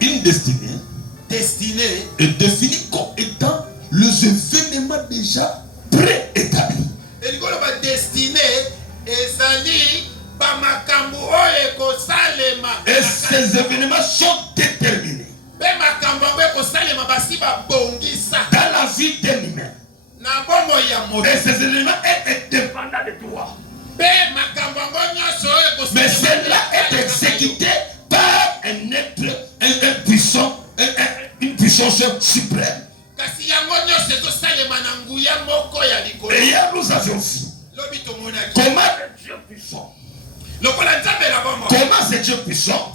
Une destinée est définie comme étant les événements déjà préétablis. Et ces événements sont déterminés dans la vie d'un humain. Et ces événements sont dépendants de toi. Mais cela est exécuté par un être, puissant, une puissance suprême. Et hier nous avions vu comment Dieu puissant, comment ce Dieu puissant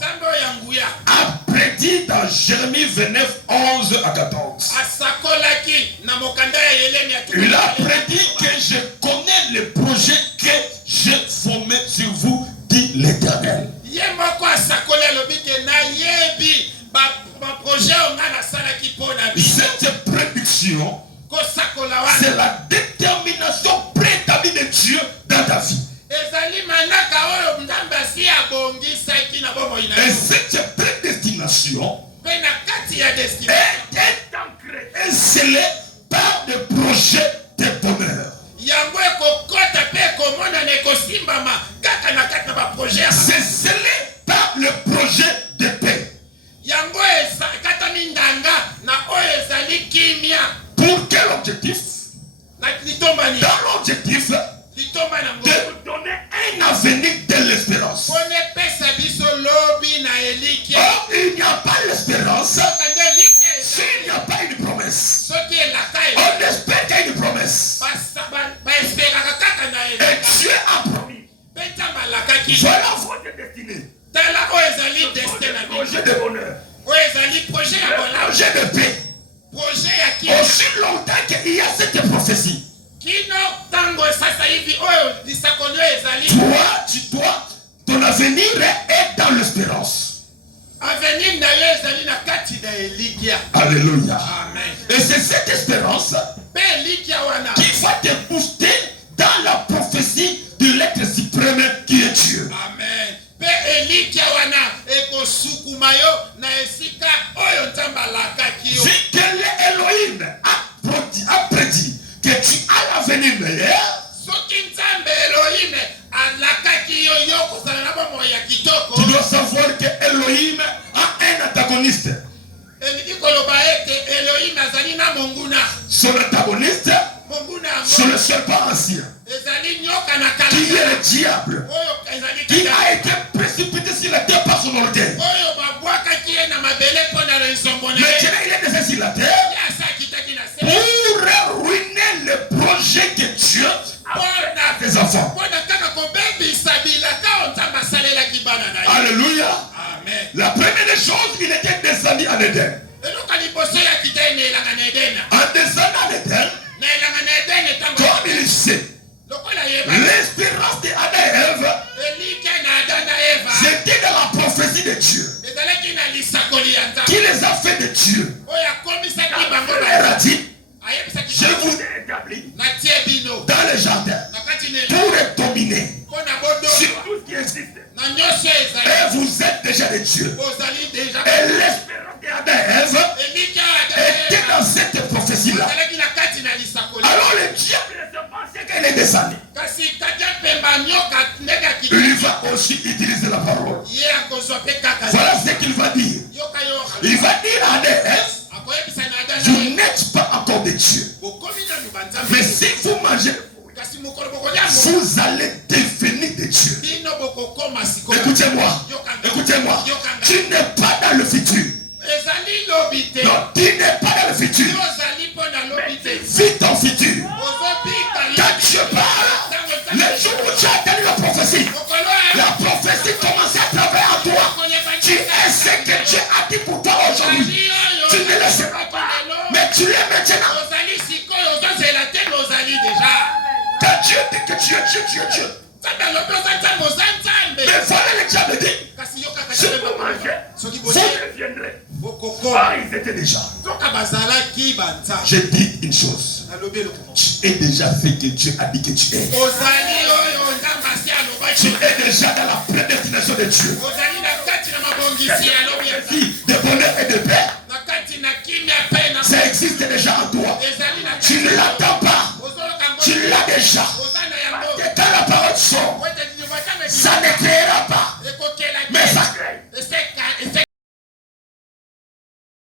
a prédit dans Jérémie 29, 11 à 14. Il a prédit que je connais le projet que j'ai formé sur vous, dit l'Éternel. Cette prédiction, c'est la détermination préétablie de Dieu dans ta vie. Et cette prédestination est ancrée et scellée par des projets de bonheur. C'est scellé par le projet de paix. Pour quel objectif? Dans l'objectif de vous donner un avenir de l'espérance. Or, il n'y a pas l'espérance s'il n'y a pas une promesse. On espère qu'il y a une promesse. Et Dieu a promis. Voilà votre destinée. Projet de bonheur. Projet de paix. Aussi longtemps qu'il y a cette prophétie. Toi, ton avenir est dans l'espérance. Alléluia. Amen. Et c'est cette espérance qui va te booster dans la prophétie de l'être suprême qui est Dieu. Amen. Si Elohim a prédit que tu as l'avenir meilleur, tu dois savoir que Elohim a un antagoniste. Son antagoniste, c'est le serpent ancien, qui est le diable, qui a été précipité sur la terre par son orgueil. Maintenant, il est descendu sur la terre pour ruiner le projet que Dieu a pour tes enfants. Alléluia. Amen. La première des choses, il était descendu en Éden. En descendant en Éden, comme il sait, l'espérance d'Adam et Ève, c'était dans la prophétie de Dieu, qui les a fait de Dieu. Il a dit, je vous ai établi dans le jardin pour les dominer sur tout ce qui existe. Et vous êtes déjà des dieux. Et l'espérance d'Adam et Ève était dans cette prophétie-là. Alors le diable ne pensait qu'elle est descendue. Il va aussi utiliser la parole. Voilà ce qu'il va dire. Il va dire à Adam et Ève, vous n'êtes pas encore des dieux. Mais si vous mangez, vous allez devenir des dieux. Écoutez-moi, écoutez-moi. Tu n'es pas dans le futur. Non, tu n'es pas dans le futur. Mais vis ton futur. Quand Dieu parle, le jour où tu as entendu la prophétie commence à travailler en toi. Tu es ce que Dieu a dit pour toi aujourd'hui. Tu ne le seras pas, mais tu l'es maintenant. Quand Dieu dit que tu es Dieu, tu es Dieu. Mais voilà le diable dit, si vous mangez, vous deviendrez. Ah, ils étaient déjà. Je dis une chose. Tu es déjà ce que Dieu a dit que tu es. Tu es déjà dans la prédestination de Dieu. de bonheur et de paix, ça existe déjà en toi. Tu ne l'attends pas. Tu l'as déjà. Et quand la parole sort, ça ne te